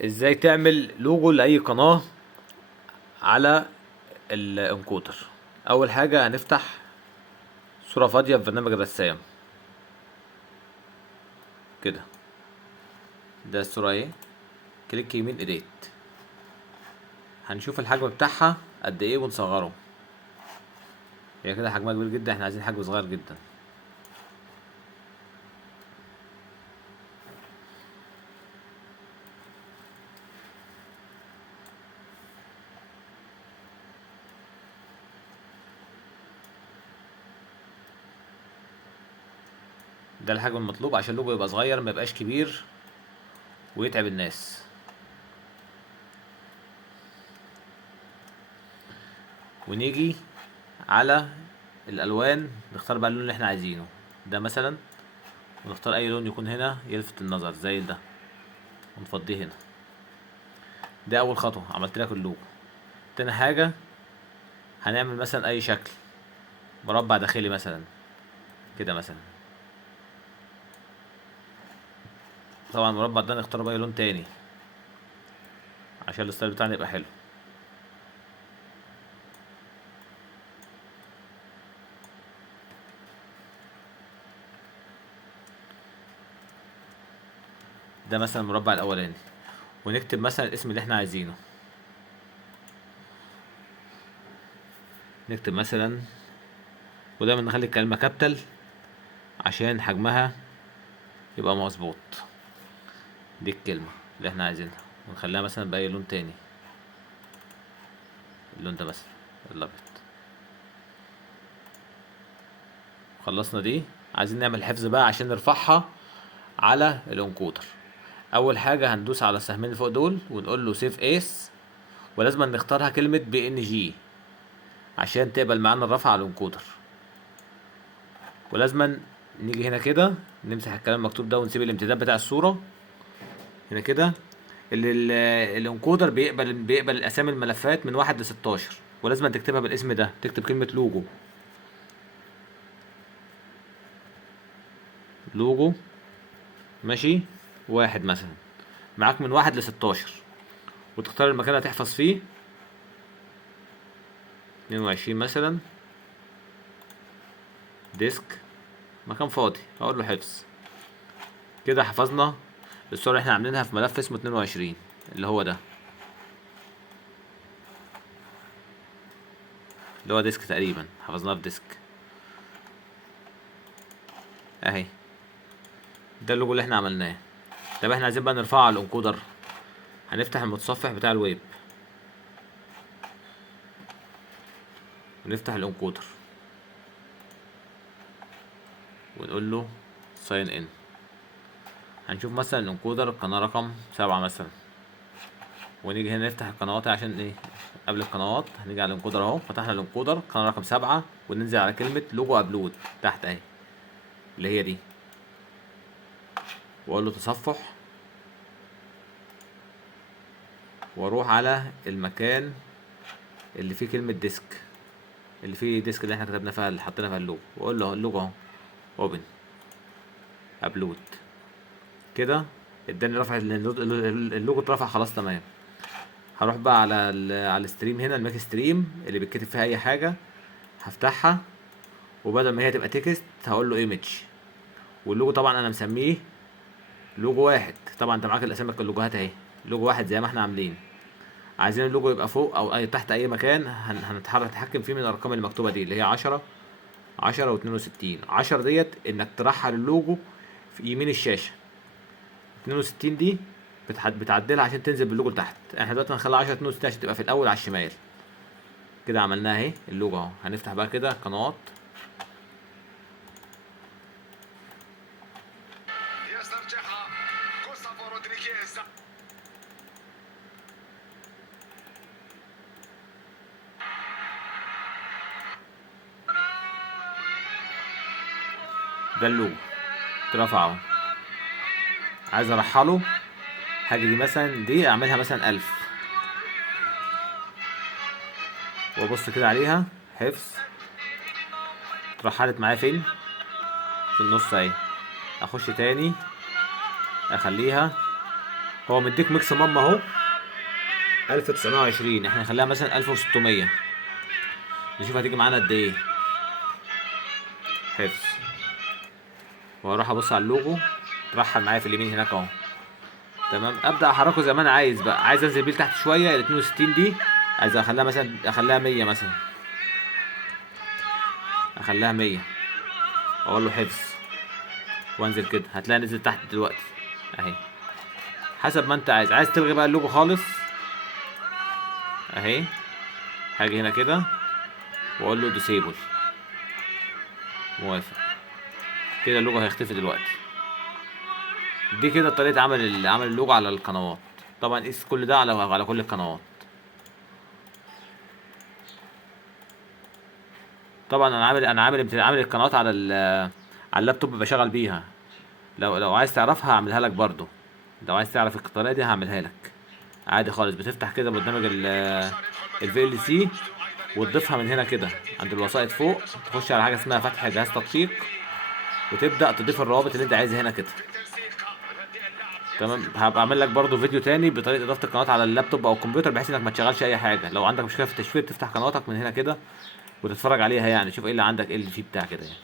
ازاي تعمل لوجو لاي قناة على الانكودر؟ اول حاجة هنفتح صورة فاضية في برنامج الرسام كده. ده الصورة اهي، كليك يمين اديت، هنشوف الحجم بتاعها قد ايه ونصغره. هي كده حجمها كبير جدا، احنا عايزين حجم صغير جدا. ده الحجم المطلوب عشان اللوجو يبقى صغير ما يبقاش كبير ويتعب الناس. ونيجي على الالوان، نختار بقى اللون اللي احنا عايزينه. ده مثلا، ونختار اي لون يكون هنا يلفت النظر زي ده، ونفضيه هنا. ده اول خطوة، عملت لك اللوجو. تاني حاجة هنعمل مثلا اي شكل، مربع داخلي مثلا كده مثلا. طبعا المربع ده نختار بقى لون تاني عشان الستايل بتاعنا يبقى حلو. ده مثلا المربع الاولاني، ونكتب مثلا الاسم اللي احنا عايزينه. نكتب مثلا، ودايما نخلي الكلمة كابيتال عشان حجمها يبقى مظبوط. دي الكلمة اللي احنا عايزينها، ونخليها مثلا بأي لون تاني. اللون ده مثلا الأبيض. خلصنا دي. عايزين نعمل حفظ بقى عشان نرفعها على الانكودر. اول حاجة هندوس على السهمين اللي فوق دول ونقول له سيف اس، ولازم نختارها كلمة بي ان جي عشان تقبل معانا الرفع على الانكودر. ولازم نيجي هنا كده نمسح الكلام المكتوب ده ونسيب الامتداد بتاع الصورة هنا كده. الانكودر بيقبل اسامي الملفات من 1 ل 16، ولازم تكتبها بالاسم ده. تكتب كلمة لوجو، لوجو ماشي، واحد مثلا، معاك من 1 ل 16، وتختار المكان اللي هتحفظ فيه. 22 مثلا، ديسك، مكان فاضي اقول له حفظ. كده حفظنا الصورة اللي احنا عاملينها في ملف اسمه 22 اللي هو ده، اللي هو ديسك تقريبا، حفظناه في ديسك اهي. ده اللوجو اللي احنا عملناه. طب احنا عايزين بقى نرفعه على الانكودر. هنفتح المتصفح بتاع الويب ونفتح الانكودر ونقول له ساين ان. هنشوف مثلا الانكودر القناة رقم 7 مثلا، ونيجي هنا نفتح القنوات عشان ايه. قبل القنوات هنيجي على الانكودر اهو، فتحنا الانكودر قناة رقم 7، وننزل على كلمة لوجو ابلود تحت اهي اللي هي دي، واقول له تصفح، واروح على المكان اللي فيه كلمة ديسك، اللي فيه ديسك اللي احنا كتبنا فيها اللي حطينا فيها اللوجو، واقول له اللوجو اهو، اوبن ابلود. كده اداني رفع اللوجو اترفع خلاص تمام. هروح بقى على على الستريم هنا، الماك ستريم اللي بيتكتب فيها اي حاجه، هفتحها، وبدل ما هي تبقى تكست هقول له ايمج. واللوجو طبعا انا مسميه لوجو واحد. طبعا انت معاك الاسامي اللوجوهات اهي، لوجو واحد زي ما احنا عاملين. عايزين اللوجو يبقى فوق او اي تحت اي مكان، نتحكم فيه من الارقام المكتوبه دي اللي هي 10 10 و62. 10 ديت انك ترحل اللوجو في يمين الشاشه، 62 دي بتعدلها عشان تنزل باللوجو لتحت. احنا دلوقتي هنخليها 10 62 عشان تبقى في الاول على الشمال. كده عملناها اهي اللوجو اهو. هنفتح بقى كده قنوات. ده اللوجو اترفع اهو. عايز ارحله، حاجه دي مثلا، دي اعملها مثلا 1000، وابص كده عليها حفظ. اترحلت معايا فين؟ في النص اهي. اخش تاني اخليها هو مديك ماكسيمم اهو 1920، احنا نخليها مثلا 1600، نشوف هتيجي معانا قد ايه. حفظ، واروح ابص على اللوجو، رحل معايا في اليمين هناك اهو. تمام، ابدا احركه زي ما انا عايز بقى. عايز انزل بيه لتحت شويه ال 62 دي، عايز اخليها مثلا، اخليها 100 مثلا، اخليها 100، اقول له حفظ وانزل كده، هتلاقي نزل تحت دلوقتي اهي، حسب ما انت عايز. عايز تلغي بقى اللوجو خالص اهي، هاجي هنا كده واقول له ديسيبل، موافق، كده اللوجو هيختفي دلوقتي. دي كده طريقه عمل اللوجو على القنوات. طبعا قيس كل ده على كل القنوات. طبعا انا عامل القنوات على اللابتوب بشغل بيها. لو عايز تعرفها هعملها لك برضو، لو عايز تعرف الطريقه دي هعملها لك عادي خالص. بتفتح كده برنامج الفي ال سي، وتضيفها من هنا كده عند الوسائط فوق، تخش على حاجه اسمها فتح جهاز تطبيق، وتبدا تضيف الروابط اللي انت عايزها هنا كده. تمام، هبقى اعمل لك برضو فيديو تاني بطريقه اضافه القنوات على اللابتوب او الكمبيوتر، بحيث انك ما تشغلش اي حاجه. لو عندك مشكله في التشفير تفتح قنواتك من هنا كده وتتفرج عليها، يعني شوف ايه اللي عندك، ايه اللي فيه بتاع كده يعني.